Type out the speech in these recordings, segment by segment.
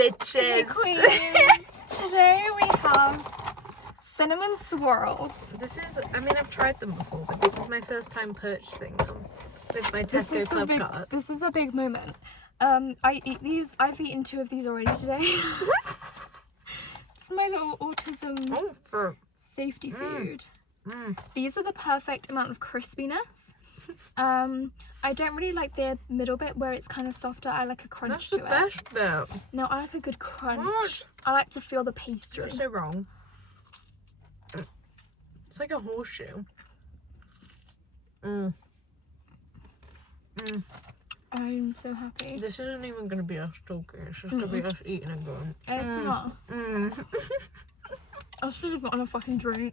bitches. Queens. Today we have cinnamon swirls. I've tried them before, but this is my first time purchasing them with my Tesco Club card. This is a big moment. I've eaten 2 of these already today. It's my little autism safety food. These are the perfect amount of crispiness. I don't really like the middle bit where it's kind of softer. I like a crunch to it. That's the best bit. No, I like a good crunch. What? I like to feel the pastry. You're so wrong. It's like a horseshoe. I'm so happy. This isn't even going to be us talking. It's just going to be us eating and going. It's not. I should have gotten a fucking drink.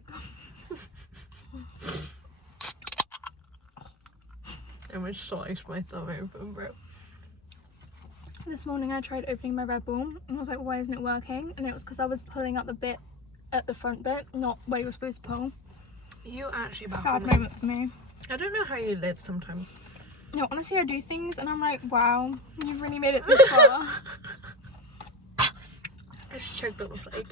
I almost sliced my thumb open, bro. This morning I tried opening my Red Bull and I was like, why isn't it working? And it was because I was pulling out the bit at the front bit, not where you were supposed to pull. You actually baffle Sad me. moment for me. I don't know how you live sometimes. No, honestly, I do things and I'm like, wow, you've really made it this far. I just choked on the plate.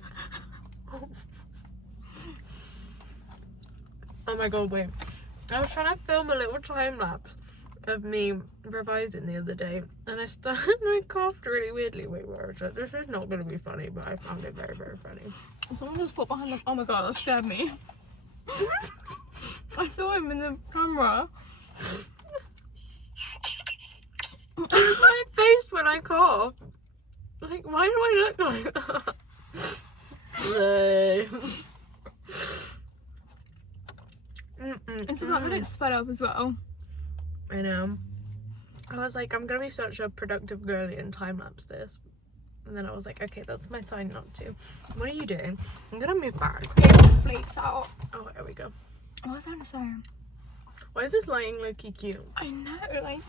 Oh my god, wait. I was trying to film a little time lapse of me revising the other day and I coughed really weirdly. Wait, where is it? This is not going to be funny, but I found it very, very funny. Someone just put behind the... Oh my god, that scared me. I saw him in the camera. My face when I cough. Like, why do I look like that? It's the fact that it's sped up as well. I know. I was like, I'm gonna be such a productive girly and time lapse this. And then I was like, okay, that's my sign not to. What are you doing? I'm gonna move back. Get the flakes out. Oh, there we go. What was I gonna say? Why is this lighting low-key cute? I know, like...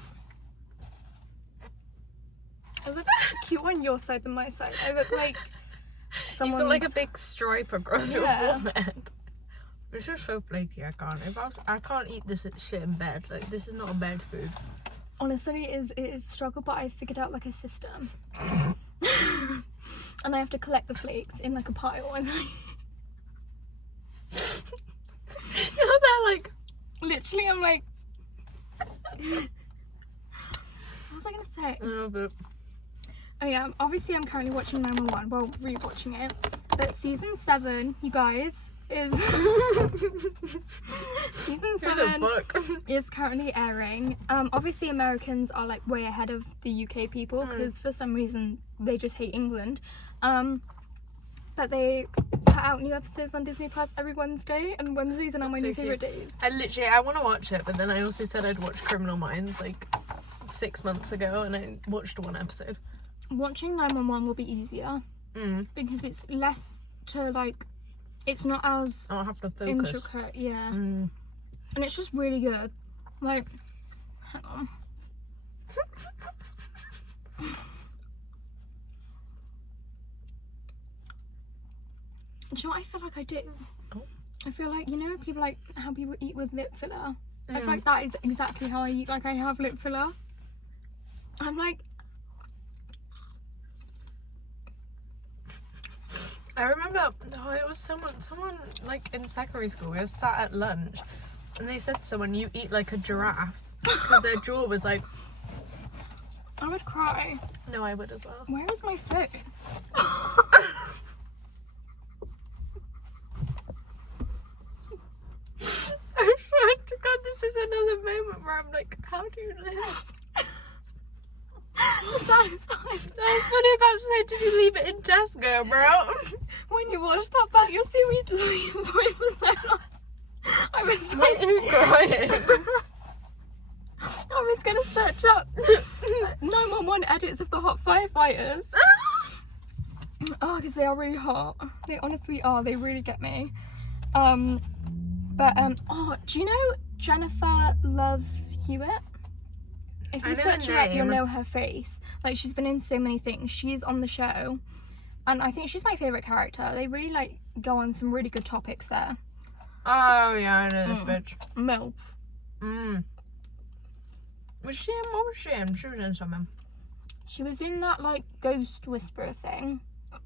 I look cute on your side than my side. I look like someone's... You've got like a big stripe across your forehead. It's just so flaky, I can't. I can't eat this shit in bed. Like, this is not a bed food. Honestly, it is a struggle, but I figured out like a system. And I have to collect the flakes in like a pile and You're there like... Literally, I'm like... What was I gonna say? Oh yeah, obviously I'm currently watching 911, well, rewatching it. But season 7, you guys, is... season 7 is currently airing. Obviously Americans are like way ahead of the UK people because for some reason they just hate England. But they put out new episodes on Disney Plus every Wednesday, and Wednesdays are now my new favourite days. I want to watch it, but then I also said I'd watch Criminal Minds like 6 months ago, and I watched 1 episode. Watching 911 will be easier because it's less to like, it's not as I don't have to focus. intricate, yeah. And it's just really good. Like, hang on. Do you know what I feel like I do? Oh. I feel like, you know, people like how people eat with lip filler. I feel like that is exactly how I eat. Like, I have lip filler. I'm like... I remember, it was someone like in secondary school. We were sat at lunch, and they said to someone, "You eat like a giraffe," because their jaw was like. I would cry. No, I would as well. Where is my phone? I swear to God, this is another moment where I'm like, how do you live? That's fine. I was funny about to say, did you leave it in Tesco, bro? When you watch that back, you'll see me your voice was like, I was crying. I was gonna search up 911 edits of the hot firefighters. Oh, because they are really hot. They honestly are. They really get me. Oh, do you know Jennifer Love Hewitt? If you search her up, you'll know her face. Like, she's been in so many things. She's on the show, and I think she's my favourite character. They really, like, go on some really good topics there. Oh, yeah, I know this bitch. MILF. Was she in? What was she in? She was in something. She was in that, like, ghost whisperer thing. Oh.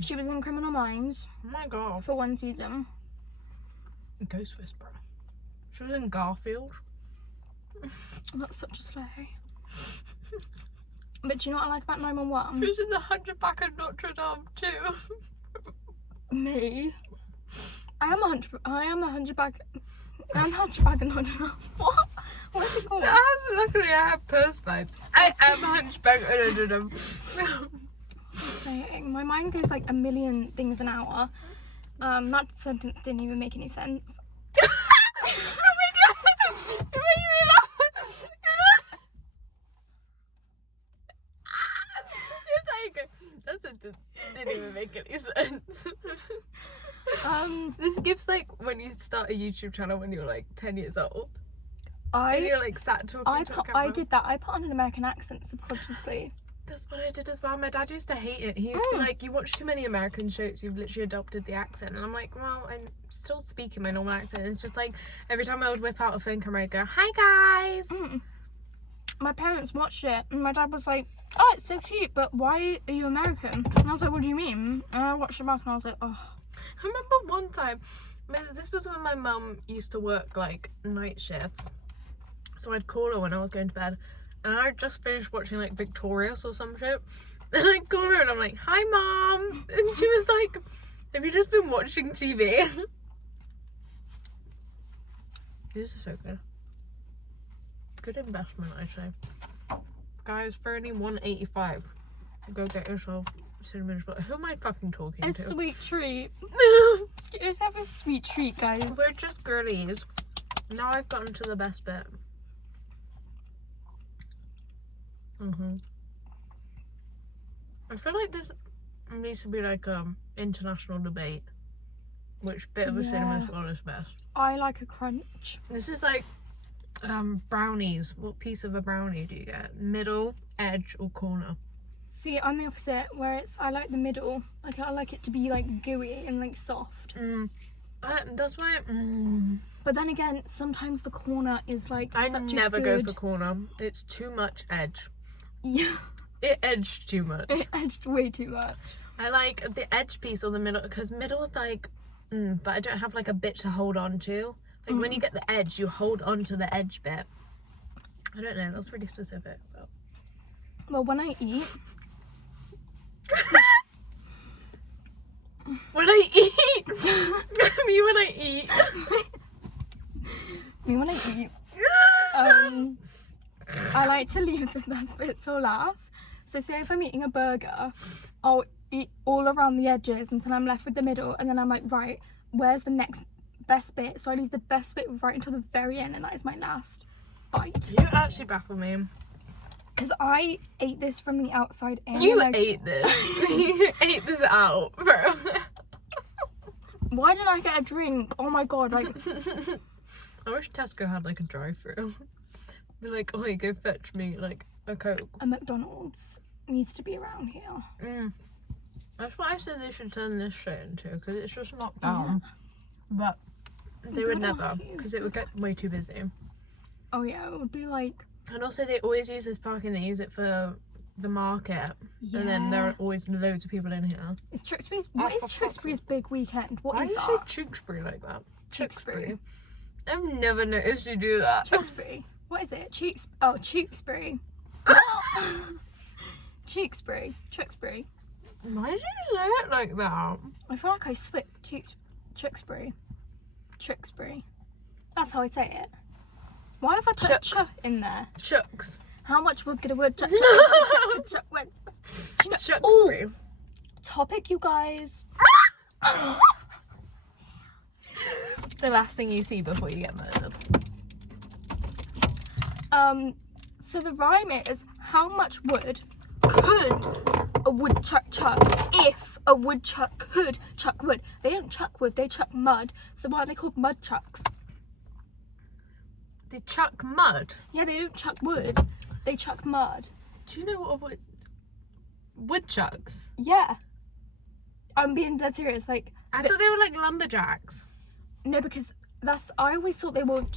She was in Criminal Minds Oh my god. for 1 season. Ghost Whisperer. She was in Garfield. That's such a slay. But do you know what I like about 911? She was in The Hunchback of Notre Dame too. Me? I am the hunchback. I'm the hunchback of Notre Dame. What? What's it called? Luckily I have purse vibes. I am Hunchback of Notre Dame. Saying. My mind goes like a million things an hour. That sentence didn't even make any sense. That sentence didn't even make any sense. This gives like when you start a YouTube channel when you're like 10 years old. And you're like sat talking to a camera. I did that. I put on an American accent subconsciously. That's what I did as well. My dad used to hate it. He used to be like, you watch too many American shows, you've literally adopted the accent. And I'm like, well, I'm still speaking my normal accent. It's just like, every time I would whip out a phone camera, I'd go, hi guys. My parents watched it and my dad was like, oh, it's so cute, but why are you American? And I was like, what do you mean? And I watched it back and I was like, oh. I remember one time, this was when my mum used to work like night shifts. So I'd call her when I was going to bed. And I just finished watching like Victorious or some shit. And I call her and I'm like, hi mom. And she was like, have you just been watching TV? This is so good. Good investment, I say. Guys, for only $1.85, go get yourself cinnamon roll. Who am I fucking talking to? A sweet treat. Get yourself a sweet treat, guys. We're just girlies. Now I've gotten to the best bit. I feel like this needs to be like international debate. Which bit of a cinnamon roll is best? I like a crunch. This is like brownies. What piece of a brownie do you get? Middle, edge, or corner? See, I'm the opposite, where I like the middle. Like I like it to be like gooey and like soft. That's why. But then again, sometimes the corner is like I such never a good... go for corner. It's too much edge. Yeah. It edged too much. It edged way too much. I like the edge piece or the middle, because middle is like, but I don't have like a bit to hold on to. Like when you get the edge, you hold on to the edge bit. I don't know, that's pretty specific. But... Well, when I eat... when I eat! Me when I eat. Me when I eat. I like to leave the best bit till last. So say if I'm eating a burger, I'll eat all around the edges until I'm left with the middle, and then I'm like, right, where's the next best bit? So I leave the best bit right until the very end, and that is my last bite. You actually baffle me. Because I ate this from the outside in. You ate this. You ate this out, bro. Why didn't I get a drink? Oh my god, like... I wish Tesco had like a drive-thru. Be like, oh, you go fetch me like a Coke. A McDonald's needs to be around here. That's what I said they should turn this shit into, because it's just knocked down. But they would never, because it would get way too busy. Oh yeah, it would be like... And also they always use this parking, they use it for the market. Yeah. And then there are always loads of people in here. Is Tewkesbury's... What is Tewkesbury's big weekend? What is that? Why do you say Tewkesbury like that? Tewkesbury. I've never noticed you do that. Tewkesbury. What is it? Tewkesbury. Tewkesbury. Tewkesbury. Why did you say it like that? I feel like I switched. Tewkesbury. Tewkesbury. That's how I say it. Why have I put ch in there? Chucks. How much would get a word? Chuck. Tewkesbury. Topic, you guys. The last thing you see before you get murdered. So the rhyme is, how much wood could a woodchuck chuck if a woodchuck could chuck wood? They don't chuck wood, they chuck mud. So why are they called mud chucks? They chuck mud? Yeah, they don't chuck wood, they chuck mud. Do you know what a woodchucks? Yeah. I'm being dead serious, like... I thought they were like lumberjacks. No, because I always thought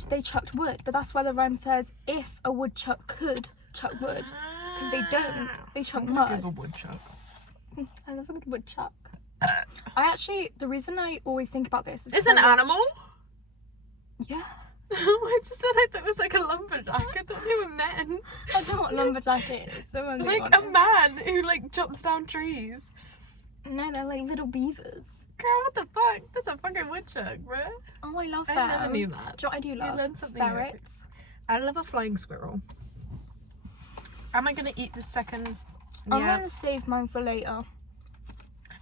they chucked wood, but that's why the rhyme says, if a woodchuck could chuck wood. because they don't. They chuck I'm mud. a woodchuck. I love a good woodchuck. The reason I always think about this is It's an animal? Yeah. I just said I thought it was like a lumberjack. I thought they were men. I don't know what lumberjack is. So I'm being Like a honest. man who like chops down trees. No, they're like little beavers. Girl, what the fuck? That's a fucking woodchuck, bro. Oh, I love I them. never knew that. Do you know what I do love? learn something new. Ferrets. I love a flying squirrel. Am I gonna eat the seconds? I'm Yeah. gonna save mine for later. I'm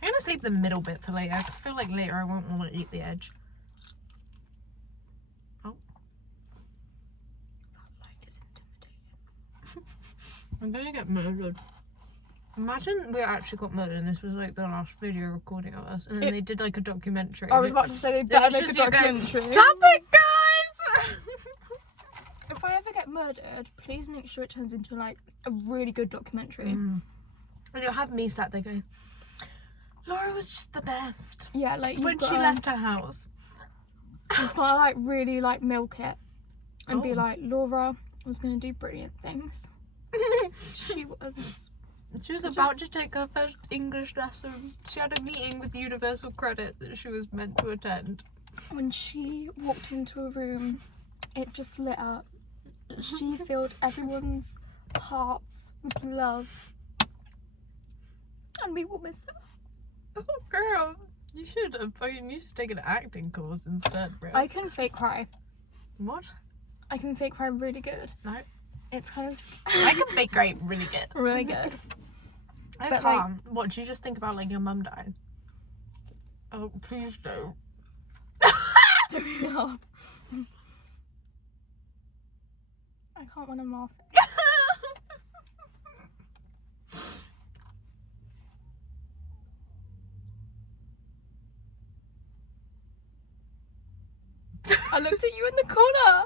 gonna save the middle bit for later because I feel like later I won't want to eat the edge. Oh. That light is intimidating. I'm gonna get murdered. Imagine we actually got murdered and this was like the last video recording of us and then they did like a documentary. I was about to say they better was make a just you going, documentary. Stop it, guys! If I ever get murdered, please make sure it turns into like a really good documentary. And you'll have me sat there going, Laura was just the best. Yeah, like When she left her house. you've got to like really like milk it and be Oh. like, Laura was gonna do brilliant things. She was. She was about to take her first English lesson. She had a meeting with Universal Credit that she was meant to attend. When she walked into a room, it just lit up. She filled everyone's hearts with love. And we will miss her. Oh, girl. You should have taken an acting course instead, bro. I can fake cry. What? I can fake cry really good. No. It's kind of I can make great really good. really good. I But, can't. What, do you just think about like your mum dying? Oh, please don't. Turn it off. I can't when I'm laughing. I looked at you in the corner.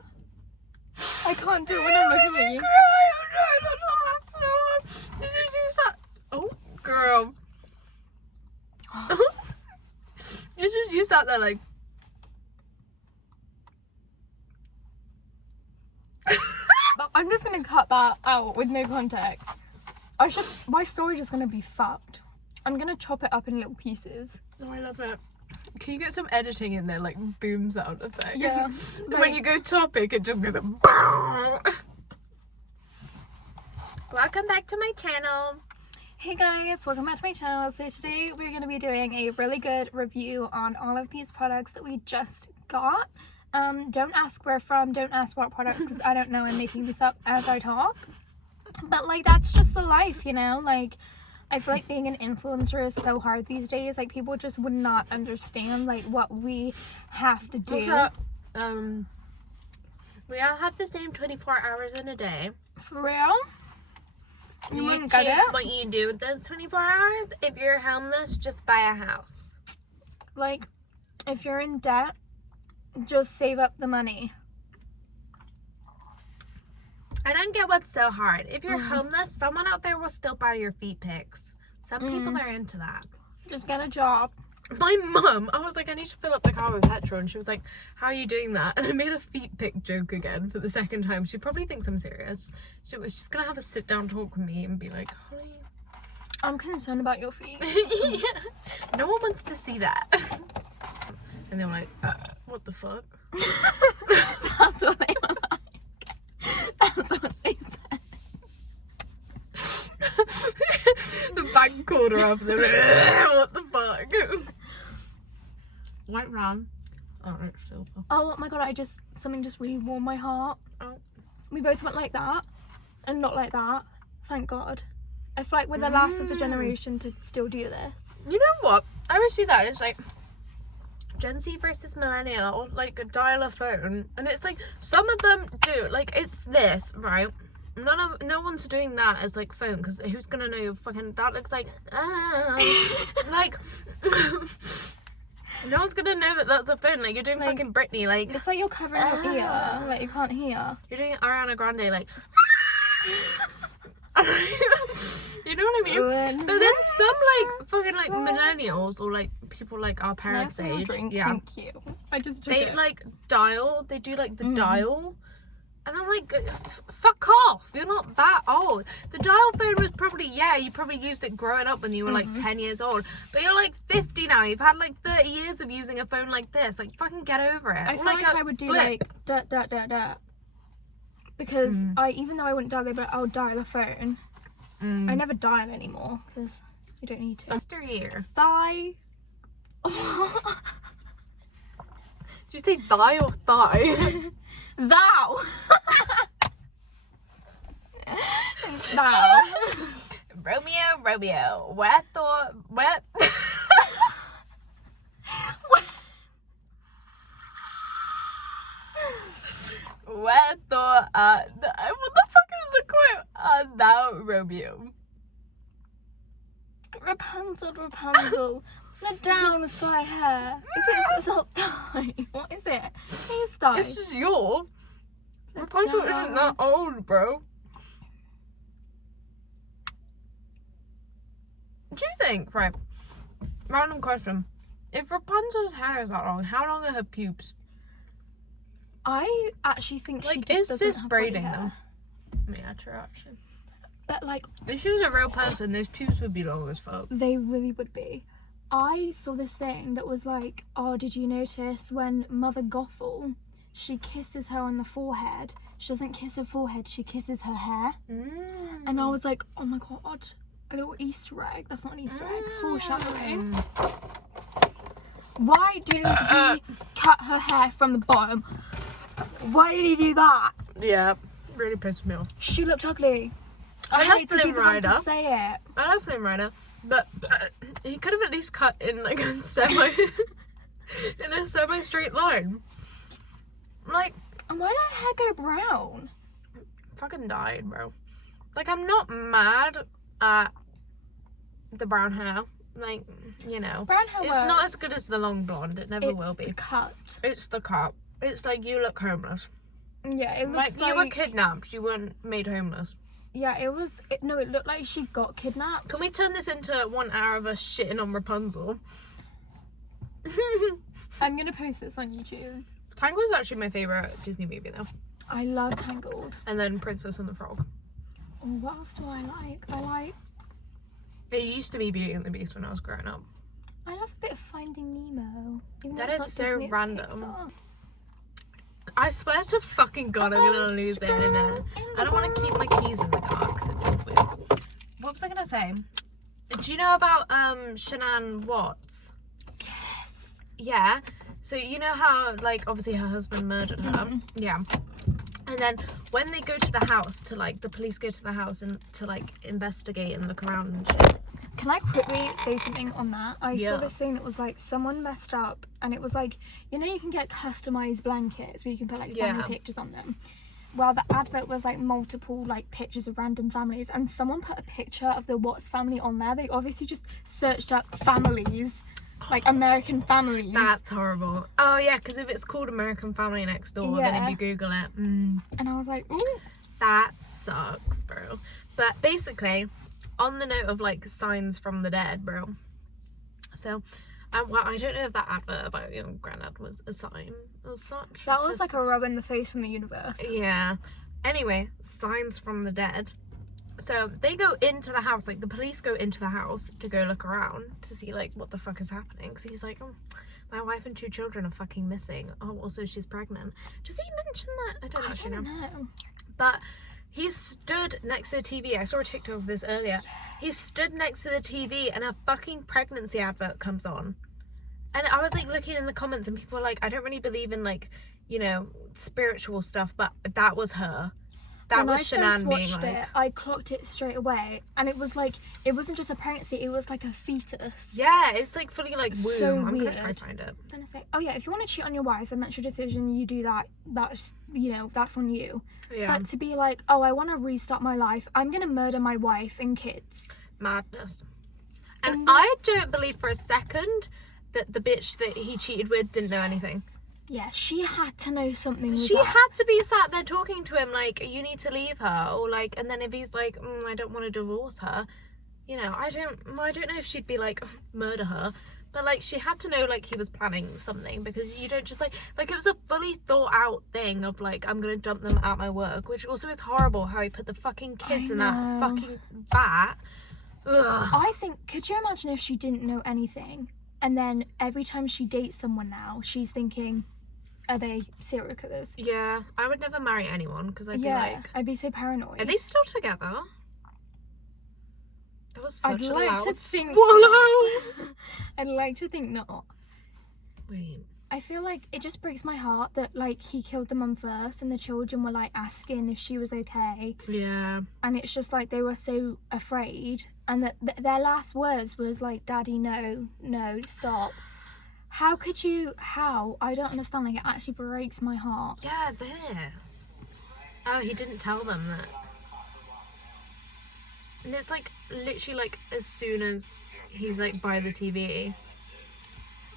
I can't do it when I'm looking at you. Oh, girl. It's just you sat there like. I'm just gonna cut that out with no context. My storage is gonna be fucked. I'm gonna chop it up in little pieces. Oh, I love it. Can you get some editing in there, like boom sound effects? Yeah. When like- you go topic, it just goes a boom. Welcome back to my channel. Hey guys, welcome back to my channel. So today we're going to be doing a really good review on all of these products that we just got. Don't ask where from, don't ask what product, because I don't know, I'm making this up as I talk. But like, that's just the life, you know? Like, I feel like being an influencer is so hard these days. Like, people just would not understand like what we have to do. What's up? We all have the same 24 hours in a day. For real? You wouldn't get choose it? what you do with those 24 hours. If you're homeless, just buy a house. Like, if you're in debt, just save up the money. I don't get what's so hard. If you're homeless, someone out there will still buy your feet pics. Some people are into that. Just get a job. My mum, I was like, I need to fill up the car with petrol, and she was like, how are you doing that? And I made a feet pic joke again for the second time. She probably thinks I'm serious. She was just gonna have a sit down talk with me and be like, Holly, I'm concerned about your feet. yeah. No one wants to see that. And they were like, what the fuck? That's what they were like. That's what they said. The back corner of them. What the fuck? White rum. Oh, it's silver. Oh my god, something just really warmed my heart. Oh. We both went like that and not like that. Thank God. I feel like we're the last of the generation to still do this. You know what? I always see that. It's like Gen Z versus millennial, like dial a phone, and it's like some of them do. Like it's this, right? No one's doing that as like phone, because who's gonna know your fucking, that looks like like no one's gonna know that that's a phone. Like you're doing Like, fucking Britney, like It's like you're covering your ear, like you can't hear. you're doing Ariana Grande, like you know what I mean? But then some like fucking like millennials or like people like our Can I have parents' some more age, drink? yeah, Thank you. I just took they it. like dial. They do like the dial. And I'm like, fuck off, you're not that old. The dial phone was probably, you probably used it growing up when you were like 10 years old. But you're like 50 now, you've had like 30 years of using a phone like this. Like, fucking get over it. I feel like I would do like, da. Because even though I wouldn't dial, they'd be like, I'll dial a phone. I never dial anymore, because you don't need to. After a year. Thigh. Did you say thigh or thigh? Thou. It's thou. Romeo, where thought, where? Where thought, what the fuck is the quote? Thou Romeo. Rapunzel. The down with thy hair. Is it not thigh? What is it? He's thigh. This is your. Rapunzel isn't that old, bro. Do you think, right? Random question. If Rapunzel's hair is that long, how long are her pubes? I actually think she Like, just is doesn't this have braiding body hair. them? Yeah, true, actually. But like, If she was a real person, those pubes would be long as fuck. they really would be. I saw this thing that was like, oh, did you notice when Mother Gothel, she kisses her on the forehead, she doesn't kiss her forehead, she kisses her hair. And I was like, oh my god, a little Easter egg. That's not an Easter egg. Foreshadowing. Why didn't he cut her hair from the bottom? Why did he do that? Yeah, really pissed me off. She looked ugly. I love hate to be Flynn the one Rider. to say it. I love Flynn Rider, but he could have at least cut in like a semi, in a semi-straight line. Like, And why did her hair go brown? fucking died, bro. Like, I'm not mad at the brown hair. Like, you know, Brown hair it's works. not as good as the long blonde. It never will be. It's cut. It's the cut. It's like you look homeless. Yeah, it looks Like, you were kidnapped. You weren't made homeless. Yeah, it was. No, it looked like she got kidnapped. Can we turn this into 1 hour of us shitting on Rapunzel? I'm gonna post this on YouTube. Tangled is actually my favourite Disney movie though. I love Tangled. And then Princess and the Frog. Oh, what else do I like? It used to be Beauty and the Beast when I was growing up. I love a bit of Finding Nemo. Even though That it's is not so Disney, it's random. Pixar. I swear to fucking God, I'm gonna lose it in a minute. Squirrel in I the don't want to keep my keys in the car because it feels weird. What was I gonna say? Do you know about Shanann Watts? Yes. Yeah. So you know how, like, obviously her husband murdered her. Yeah. And then when they go to the house to, like, the police go to the house and to, like, investigate and look around and shit. Can I quickly say something on that? I Yeah. saw this thing that was like someone messed up, and it was like, you know, you can get customized blankets where you can put like family Yeah. pictures on them. Well, the advert was like multiple like pictures of random families, and someone put a picture of the Watts family on there. They obviously just searched up families, like American families. That's horrible. Oh yeah, because if it's called American Family Next Door, then Yeah. if you Google it, And I was like, ooh. that sucks, bro. But basically, on the note of like signs from the dead, bro. So, well, I don't know if that advert about your granddad was a sign or such. That was Just- like a rub in the face from the universe. Yeah. Anyway, signs from the dead. So they go into the house, like the police go into the house to go look around to see like what the fuck is happening. Because he's like, oh, my wife and 2 children are fucking missing. Oh, also she's pregnant. Does he mention that? I don't I actually don't know. know. But he stood next to the TV. I saw a TikTok of this earlier. He stood next to the TV and a fucking pregnancy advert comes on. And I was like looking in the comments and people were like, I don't really believe in like, you know, spiritual stuff, but that was her. That When was I Shanann first being watched like, it, I clocked it straight away, and it was like, it wasn't just a pregnancy, it was like a fetus. yeah, it's like fully like womb. So I'm gonna weird. try to find it. Then it's like, oh yeah, if you want to cheat on your wife, then that's your decision, you do that, that's, you know, that's on you. Yeah, But to be like, oh, I want to restart my life, I'm gonna murder my wife and kids. madness. And And- I don't believe for a second that the bitch that he cheated with didn't know anything. Yeah, she had to know something was She up. had to be sat there talking to him like, you need to leave her, or like, and then if he's like, I don't want to divorce her, you know, I don't know if she'd be like, murder her, But, like, she had to know, like, he was planning something, because you don't just, like, it was a fully thought out thing of, like, I'm gonna dump them at my work, which also is horrible how he put the fucking kids in that fucking vat. Ugh. I think, could you imagine if she didn't know anything, and then every time she dates someone now, she's thinking, are they serial killers? Yeah, I would never marry anyone, because I'd be like... I'd be so paranoid. Are they still together? That was such a loud swallow. I'd like to think not. Wait. I feel like it just breaks my heart that, like, he killed the mum first and the children were, like, asking if she was okay. Yeah. And it's just, like, they were so afraid. And that their last words was, like, Daddy, no, stop. How could you... How? I don't understand. Like, it actually breaks my heart. Yeah, this. Oh, he didn't tell them that. And it's, like, literally, like, as soon as he's, like, by the TV.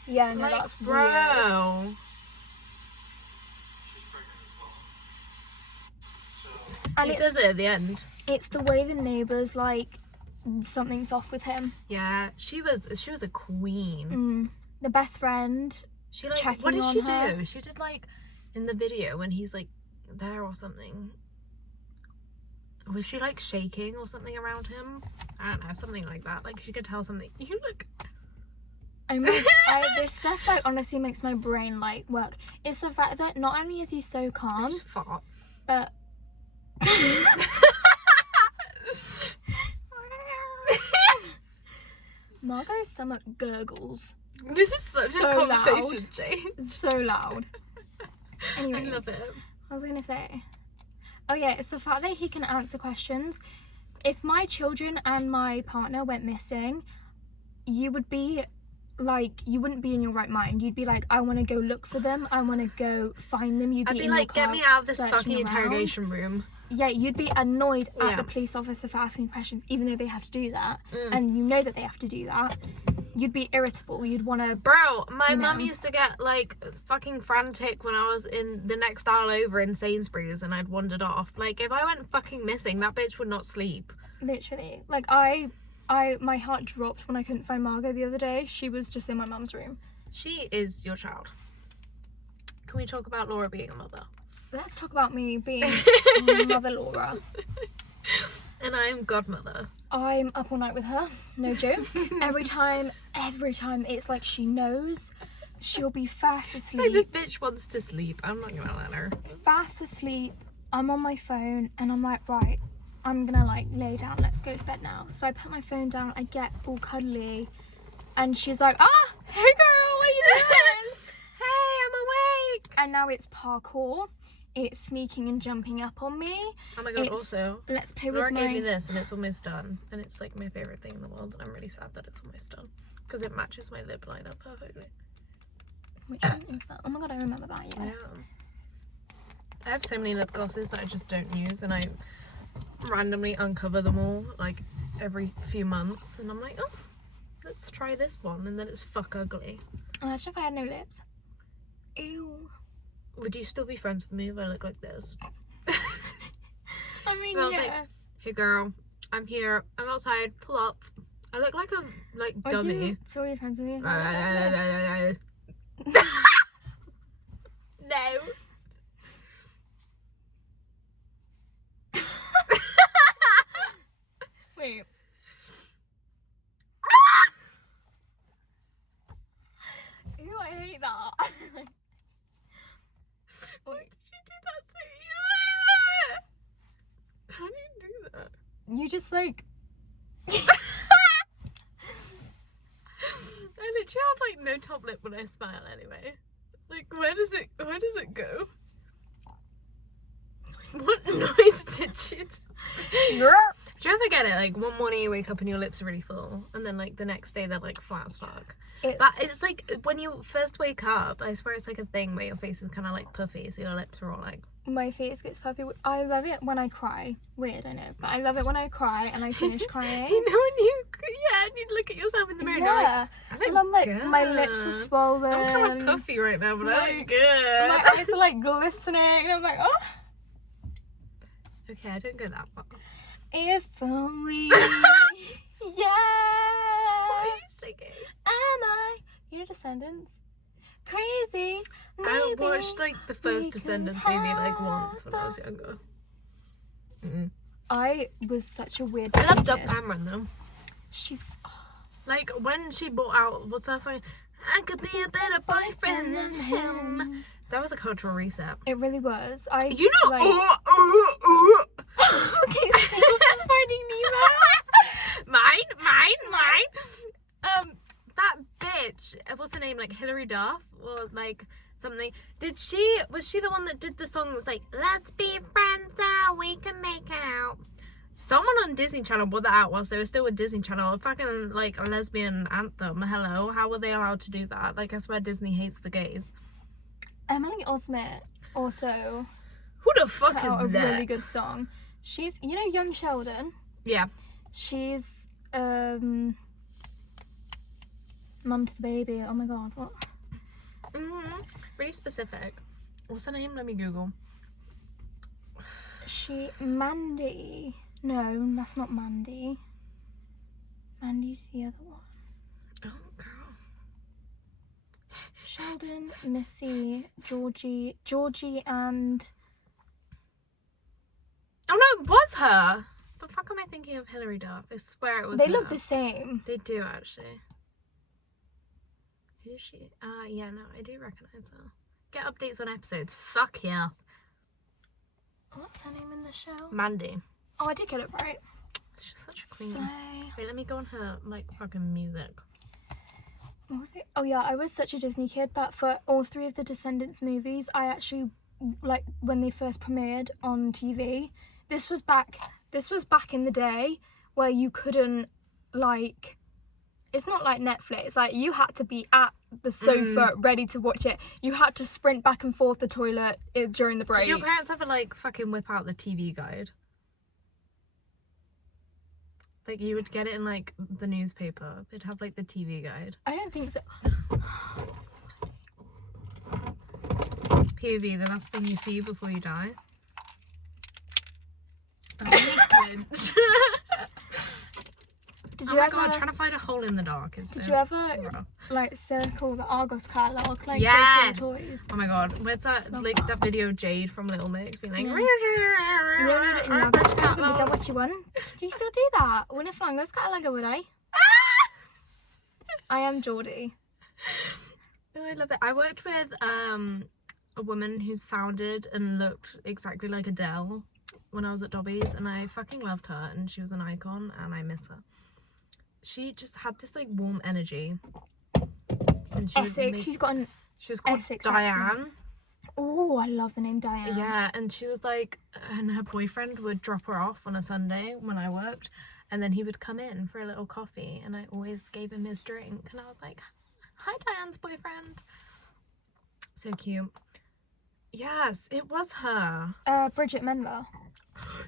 Yeah, no, like, that's bro. weird. And He says it at the end. It's the way the neighbours, like, something's off with him. Yeah, she was a queen. The best friend. She, like, checking what did she on her. do? She did, like, in the video when he's, like, there or something. Was she, like, shaking or something around him? I don't know, something like that. Like, she could tell something. You look... I mean, this stuff, like, honestly makes my brain, like, work. It's the fact that not only is he so calm, fart. but... Margot's stomach gurgles. This is such So a conversation, loud. Jane. So loud. Anyways, I love it. I was gonna say... Oh yeah, it's the fact that he can answer questions. If my children and my partner went missing, you would be like, you wouldn't be in your right mind. You'd be like, I want to go look for them. I want to go find them. You'd I'd be be in like, your get car me out of this searching fucking around. interrogation room. Yeah, you'd be annoyed at Yeah. the police officer for asking questions, even though they have to do that. And you know that they have to do that. You'd be irritable. You'd want to... Bro, my You mum know. used to get, like, fucking frantic when I was in the next aisle over in Sainsbury's and I'd wandered off. Like, if I went fucking missing, that bitch would not sleep. Literally. Like, my heart dropped when I couldn't find Margot the other day. She was just in my mum's room. She is your child. Can we talk about Laura being a mother? Let's talk about me being Mother Laura. And I am godmother. I'm up all night with her, no joke. Every time it's like she knows. She'll be fast It's asleep. like this bitch wants to sleep. I'm not gonna let her. Fast asleep. I'm on my phone and I'm like, right, I'm gonna like lay down, let's go to bed now. So I put my phone down, I get all cuddly, and she's like, hey girl, what are you doing? Hey, I'm awake. And now it's parkour. It's sneaking and jumping up on me. Oh my god, It's, also, let's play Laura with my... gave me this and it's almost done. And it's like my favourite thing in the world. And I'm really sad that it's almost done. Because it matches my lip liner perfectly. Which one is that? Oh my god, I remember that, yes. Yeah. I have so many lip glosses that I just don't use. And I randomly uncover them all like every few months. And I'm like, oh, let's try this one. And then it's fuck ugly. Imagine if I had no lips. Ew. Would you still be friends with me if I look like this? I mean, And I was yeah. like, hey girl, I'm here. I'm outside. Pull up. I look like a dummy. So are you friends with me? No. Wait. Ew, I hate that. Why Wait. did you do that so easily? How do you do that? You just like... I literally have like no top lip when I smile anyway. Like where does it go? What noise did you do? Do you ever get it? Like one morning you wake up and your lips are really full, and then like the next day they're like flat as fuck. But it's like when you first wake up, I swear it's like a thing where your face is kind of like puffy, so your lips are all like. My face gets puffy. I love it when I cry. Weird, I know, but I love it when I cry and I finish crying. You know when you and you look at yourself in the mirror, and you're like, I look and I'm like, good. my lips are swollen. I'm kind of puffy right now, but I look Like, good. my eyes are like glistening. I'm like, oh. Okay, I don't go that far. If only, yeah. What are you singing? Am I Descendants? Crazy. I Maybe watched like the we first can Descendants movie like once when I have was younger. I was such a weird I love Disney Dove kid. Cameron though. She's Like when she brought out what's that thing? I could be a better boyfriend than him. That was a cultural reset. it really was. You know, like okay, so you're finding Nemo. mine. That bitch. What's her name? Like Hilary Duff or like something. Was she the one that did the song that was like, let's be friends so we can make out? Someone on Disney Channel brought that out whilst they were still with Disney Channel. A fucking like a lesbian anthem. Hello, how were they allowed to do that? Like I swear Disney hates the gays. Emily Osment also Who the fuck put is out a that? really good song. She's, you know, Young Sheldon. Yeah. She's mum to the baby. Oh my god, what? Really specific. What's her name? Let me Google. Mandy. No, that's not Mandy. Mandy's the other one. Oh girl. Sheldon, Missy, Georgie, and Oh no, it was her. The fuck am I thinking of Hilary Duff? I swear it was they her. look the same. They do actually. Who is she? Yeah, no, I do recognize her. Get updates on episodes. Fuck yeah. What's her name in the show? Mandy. Oh, I did get it right. She's such a queen. Slay. Wait, let me go on her like fucking music. What was it? Oh yeah, I was such a Disney kid that for all 3 of the Descendants movies, I actually, like, when they first premiered on TV, this was back in the day where you couldn't, like, it's not like Netflix, like you had to be at the sofa ready to watch it. You had to sprint back and forth the toilet during the breaks. Did your parents ever like fucking whip out the TV guide? Like you would get it in like the newspaper. They'd have like the TV guide. I don't think so. POV, the last thing you see before you die. Cringe. Did Oh you my ever, god, trying to find a hole in the dark is did so you ever rough. like circle the Argos catalogue, like Yes! go through the toys? Oh my god, where's that Love like that. that video of Jade from Little Mix being like Yeah. You only do it in the Argos catalogue, you get what you want. Do you still do that? When if Argos catalogue would I? I am Geordie. Oh, I love it. I worked with a woman who sounded and looked exactly like Adele when I was at Dobby's, and I fucking loved her, and she was an icon, and I miss her. She just had this like warm energy. And she Essex. She's got an she was called Essex Diane. accent. Oh, I love the name Diane. Yeah, and she was like, and her boyfriend would drop her off on a Sunday when I worked, and then he would come in for a little coffee, and I always gave him his drink, and I was like, hi Diane's boyfriend. So cute. Yes, it was her. Bridget Mendler.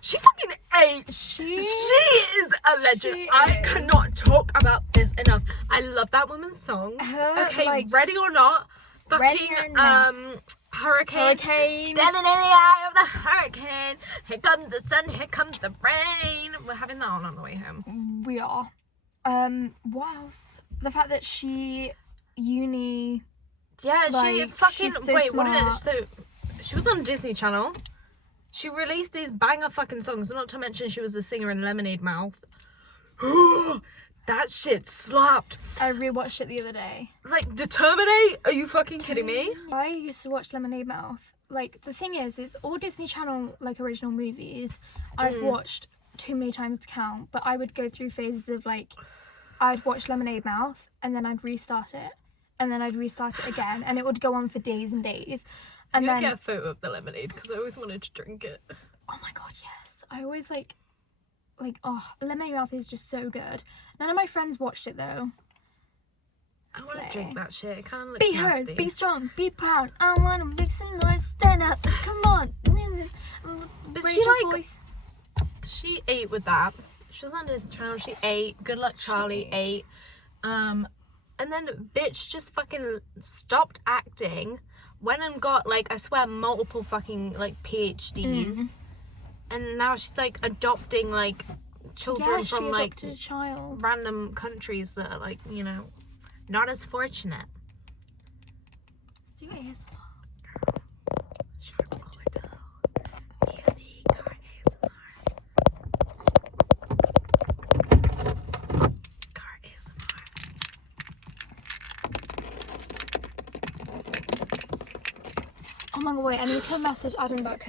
She fucking ate. She is a legend. She I is. cannot talk about this enough. I love that woman's songs. Her, Okay, like, ready or not, Ready fucking or Not. Hurricane. Hurricane. Standing in the eye of the hurricane. Here comes the sun, here comes the rain. We're having that on the way home. We are. What else? The fact that she uni. Yeah, she Like, fucking she's so wait. What did it? smart. So she was on Disney Channel. She released these banger fucking songs. Not to mention she was the singer in Lemonade Mouth. That shit slapped. I rewatched it the other day. Like Determinate? Are you fucking kidding me? I used to watch Lemonade Mouth. Like, the thing is all Disney Channel, like, original movies, I've watched too many times to count, but I would go through phases of, like, I'd watch Lemonade Mouth, and then I'd restart it, and then I'd restart it again, and it would go on for days and days. And I'm then, gonna get a photo of the lemonade because I always wanted to drink it. oh my god, yes. I always, like, oh, Lemonade Mouth is just so good. None of my friends watched it, though. I want to Slay. drink that shit. It kind of looks Be nasty. heard, be strong, be proud. I wanna make some noise, stand up, come on. But Raise she, your like, voice. She ate with that. She was on Disney Channel. She ate. Good Luck Charlie ate. And then bitch just fucking stopped acting. Went and got like I swear multiple fucking like PhDs. And now she's like adopting like children Yeah, from she like adopted a child. random countries that are like, you know, not as fortunate. Do ASMR. Oh my god, wait, I need to message Adam back to